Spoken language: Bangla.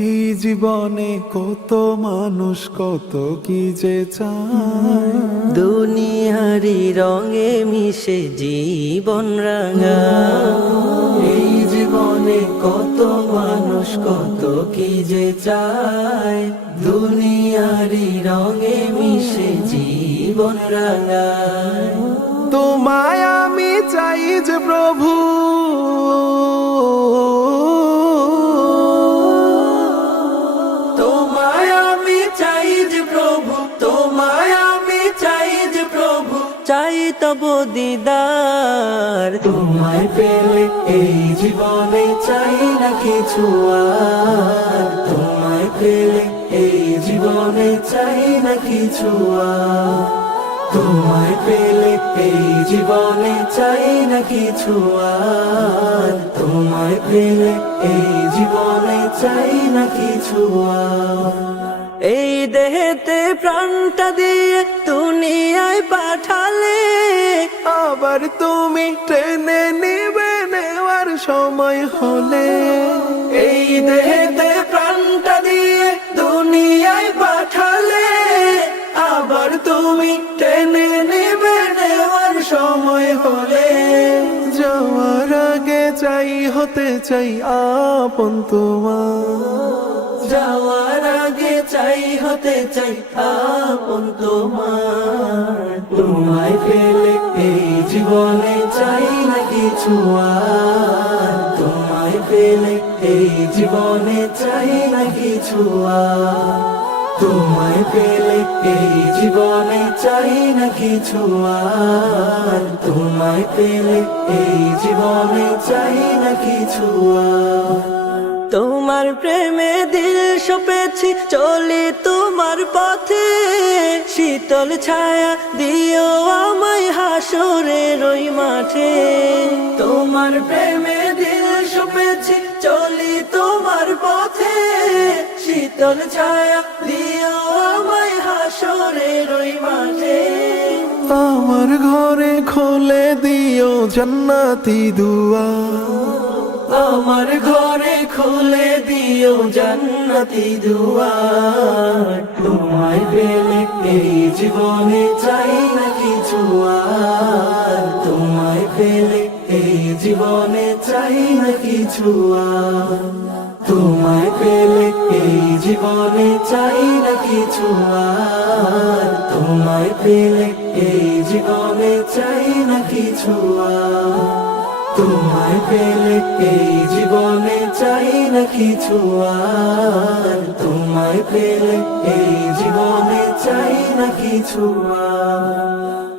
এই জীবনে কত মানুষ কত কি যে চায়, দুনিয়ারি রঙে মিশে জীবন রাঙা। এই জীবনে কত মানুষ কত কি যে চায়, দুনিয়ারি রঙে মিশে জীবন রাঙায়। তোমায় আমি চাই যে প্রভু, তোমায় আমি চাই যে প্রভু, তোমায় আমি চাই যে প্রভু, চাই তব দিদার। তোমায় পেলে এই জীবনে চাই না কিছু আর, তোমায় পেলে এই জীবনে চাই না কিছু আর, তোমায় পেলে এই জীবনে চাই না কিছু আর, তোমায় পেলে এই জীবনে চাই না কিছু আর। এই দেহেতে প্রাণটা দিয়ে দুনিয়ায় পাঠালে, আবার তুমি টেনে নিবে নেওয়ার সময় হলে। এই দেহেতে প্রাণটা দিয়ে দুনিয়ায় পাঠালে, আবার তুমি টেনে নিবে নেওয়ার সময় হলে। যাওয়ার আগে চাই হতে চাই আপন তোমার, যাওয়ার আগে চাই হতে চাই আপন তোমার। তোমায় পেলে এই জীবনে চাই না কিছু আর, তোমায় পেলে এই জীবনে চাই না কিছু আর, তোমায় পেলে এই জীবনে চাই না কিছু আর, তোমায় পেলে এই জীবনে চাই না কিছু আর। তোমার প্রেমে দিল সপেছি চলি তোমার পথে, শীতল ছায়া দিও আমায় হাসরের ওই মাঠে। তোমার প্রেমে দিল সপেছি চলি তোমার পথে, শীতল ছায়া দিও আমায় হাসরের ওই মাঠে। আমার ঘরে খুলে দিও জান্নাতি দুয়ার, আমার ঘরে খুলে দিও জান্নাতি দুয়ার। তোমায় পেলে এই জীবনে চাই না কিছু আর, তোমায় পেলে এই জীবনে চাই না কিছু আর, তোমায় পেলে এই জীবনে চাই না কিছু আর, তোমায় পেলে এই জীবনে চাই না কিছু আর, তোমায় পেলে এই জীবনে চাই না কিছু আর, তোমায় পেলে এই জীবনে চাই না কিছু আর।